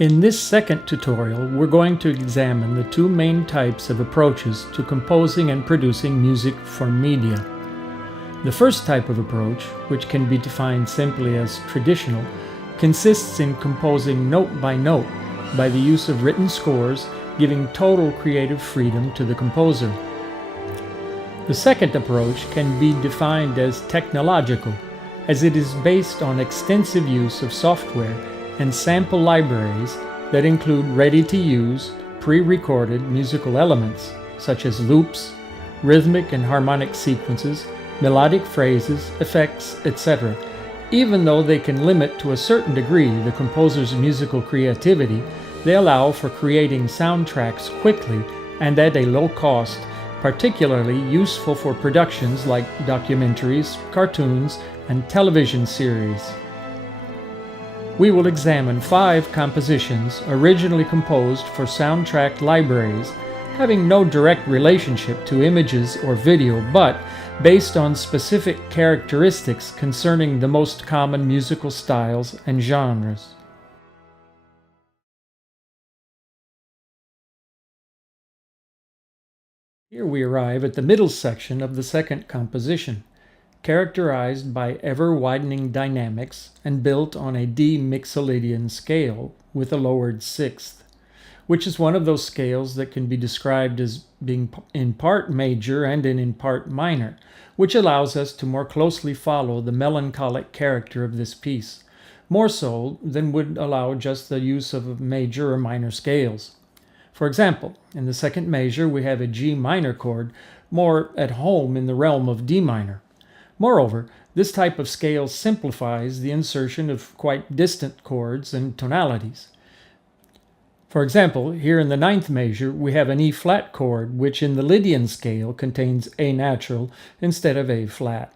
In this second tutorial, we're going to examine the two main types of approaches to composing and producing music for media. The first type of approach, which can be defined simply as traditional, consists in composing note by the use of written scores, giving total creative freedom to the composer. The second approach can be defined as technological, as it is based on extensive use of software and sample libraries that include ready-to-use, pre-recorded musical elements such as loops, rhythmic and harmonic sequences, melodic phrases, effects, etc. Even though they can limit to a certain degree the composer's musical creativity, they allow for creating soundtracks quickly and at a low cost, particularly useful for productions like documentaries, cartoons, and television series. We will examine 5 compositions originally composed for soundtrack libraries, having no direct relationship to images or video, but based on specific characteristics concerning the most common musical styles and genres. Here we arrive at the middle section of the second composition, characterized by ever-widening dynamics and built on a D Mixolydian scale with a lowered sixth, which is one of those scales that can be described as being in part major and in part minor, which allows us to more closely follow the melancholic character of this piece, more so than would allow just the use of major or minor scales. For example, in the second measure we have a G minor chord, more at home in the realm of D minor. Moreover, this type of scale simplifies the insertion of quite distant chords and tonalities. For example, here in the 9th measure we have an E flat chord, which in the Lydian scale contains A natural instead of A flat.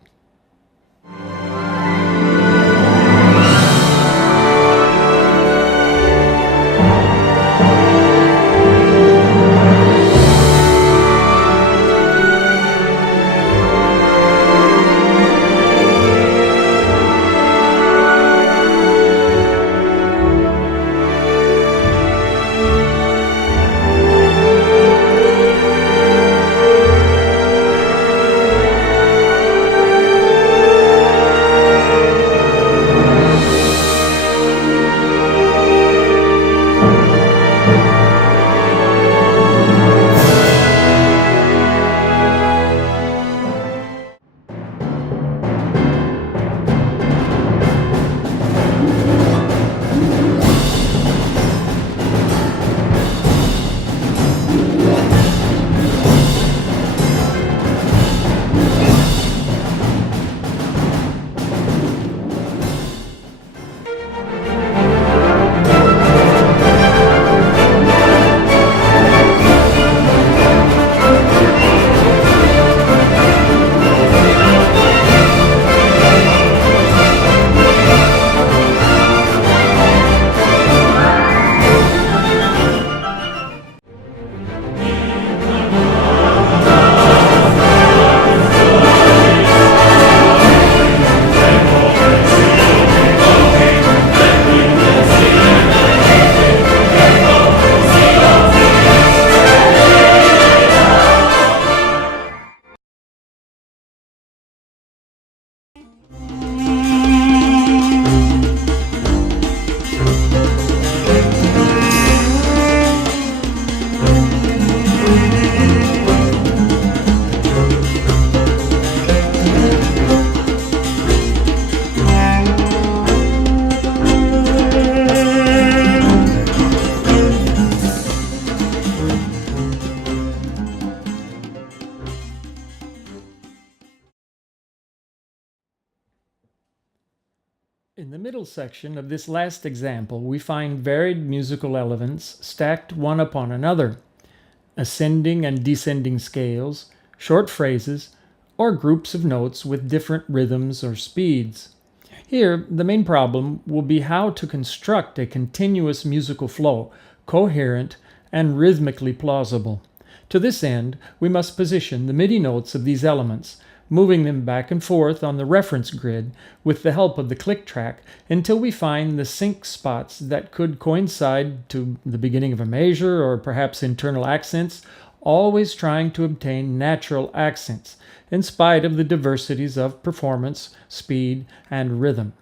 In the middle section of this last example, we find varied musical elements stacked one upon another, ascending and descending scales, short phrases, or groups of notes with different rhythms or speeds. Here, the main problem will be how to construct a continuous musical flow, coherent and rhythmically plausible. To this end, we must position the MIDI notes of these elements moving them back and forth on the reference grid with the help of the click track until we find the sync spots that could coincide to the beginning of a measure or perhaps internal accents, always trying to obtain natural accents in spite of the diversities of performance, speed, and rhythm.